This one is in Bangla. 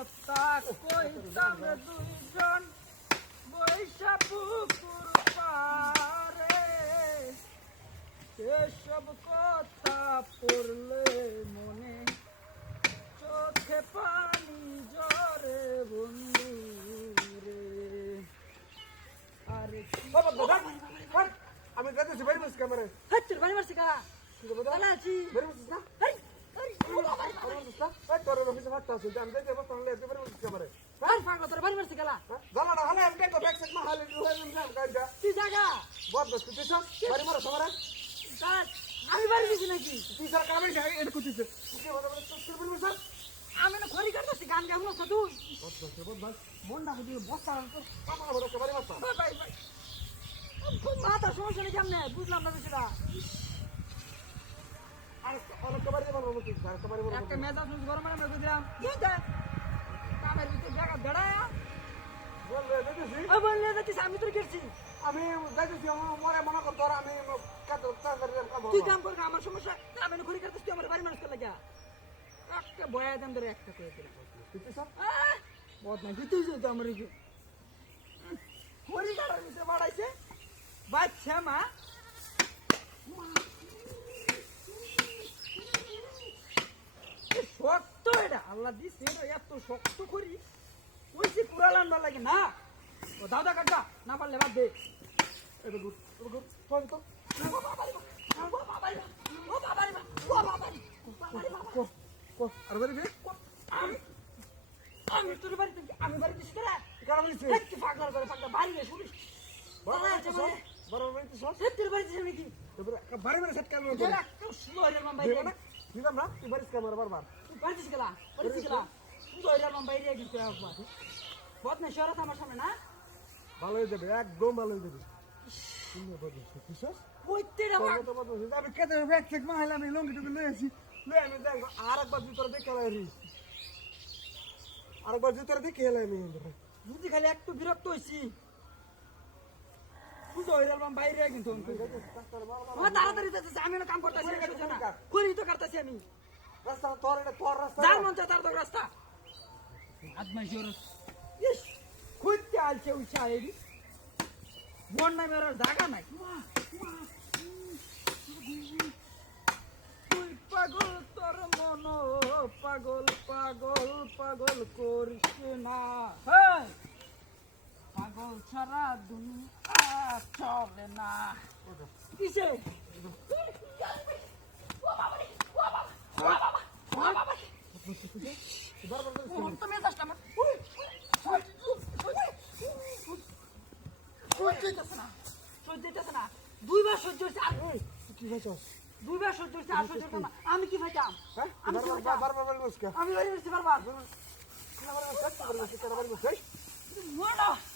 কথা কইতাম রে দুইজন বৈশা পুকুর পারে, সেসব কথা পড়লে মনে চোখে পানি ঝরে বন্ধু রে। আরে বাবা দাদা আমি যাইতেছি বাড়ি বসে ক্যামেরা হাচ্চুর বাড়ি মারছি কা কি করবো দাদা আছি বাড়ি বসিস না আরে আরে বাড়ি বসিস না তোর অফিসে ভাত আছে আমি যাইতে বসে তাহলে তুই বাড়ি বসিস ক্যামেরা আরে পাগলা তোর বাড়ি মারছি কালা জানাটা হলে আমি দেখো ব্যাগ সেট মা হালে দুই মিনিট গাড়িটা তুই জাগা বহুত বস তুই সব বাড়ি মারো সবারে কাট আমি বাড়ি গেছি নাকি তুই স্যার কামে যাই এটা কুতিছে তুই বড় বড় তুই বড় স্যার আমি না খড়ি কাটতেছি গান গামু না তুই বহুত বস বহুত ভাই মনটা বুঝি বস্তা তো পাপা বড় বাড়ি মারতা ভাই ভাই মাথা সমস্যা নেই কেমনে বুঝলাম না বিষয়টা আর অনেক বাড়ি মারবো তুই আর বাড়ি মারবো একটা মেজাজ নুজ গরম মানে বুঝলাম কি দে কামের ভিতরে জায়গা দাঁড়ায়া বল রে দেখেছি ও বললে যাচ্ছিস আমি তোর গেছি আমি যাইতেছি আমার মনে মনে করতে আর আমি কাজ কাম তুই কাম কর আমার সমস্যা আমি না খড়ি কাটতেছি তুই আমার বাড়ি মানুষ করে লাগা একটা বয়া দাম ধরে একটা করে দিলাম তুই স্যার বহুত না তুই তো আমার খড়ি কাটার ভিতরে বাড়াইছে বাচ্চা মা শক্ত এটা আল্লাহ দিছে এটা এত শক্ত করি কইছি কুড়াল আনবার লাগে না ও দাদা কাকা না পারলে বাদ দে এটা গুড চল তো আর বাড়ি দে আমি তোর বাড়ি আমি বাড়ি দিছি তোরা কারা বলিস একটু ফাঁকলা করে ফাঁকলা বাড়ি গিয়ে শুনিস বড় বাড়ি তো সব তোর বাড়ি দিছি নাকি বাড়ি মানে সেট ক্যামেরা তোরা একটু স্লো হয়ে মাম বাইরে না দিলাম না তুই বাড়িস ক্যামেরা বারবার তুই বাড়ি দিছি গেলা তুই হয়ে মাম বাইরে গেছি একবার বহুত না শরৎ আমার সামনে না ভালো হয়ে যাবে একদম ভালো হয়ে যাবে কইতেরা আমি কেটে ব্যাগ চেক মারলাম আমি লঙ্গি টুকু লয়ে আসি লয়ে আমি যাই আরেকবার ভিতরে দেখে এলাই আরেকবার ভিতরে দেখে এলাই আমি বুঝি খালি একটু বিরক্ত হইছি বুঝো হয়ে মাম বাইরে কিন্তু তাড়াতাড়ি যাচ্ছে আমি না কাম করতেছি করি তো করতেছি আমি রাস্তা তোর এটা তোর রাস্তা যার মন চায় তার তো রাস্তা আদমাই জোরস ইস খুঁজতে আলছে ওই সাহেবি মন নাই মেরার জায়গা নাই তুই পাগল তোর মন পাগল পাগল পাগল করিস না হ্যাঁ পাগল ছাড়া দুনিয়া চলে না কিসে দুইবার সহ্য হচ্ছে কি হয়েছে দুইবার সহ্য হচ্ছে আর সহ্য হচ্ছে না আমি কি ভাইতাম হ্যাঁ আমি কি ভাইতাম বারবার বলবো আমি বাড়ি বারবার বারবার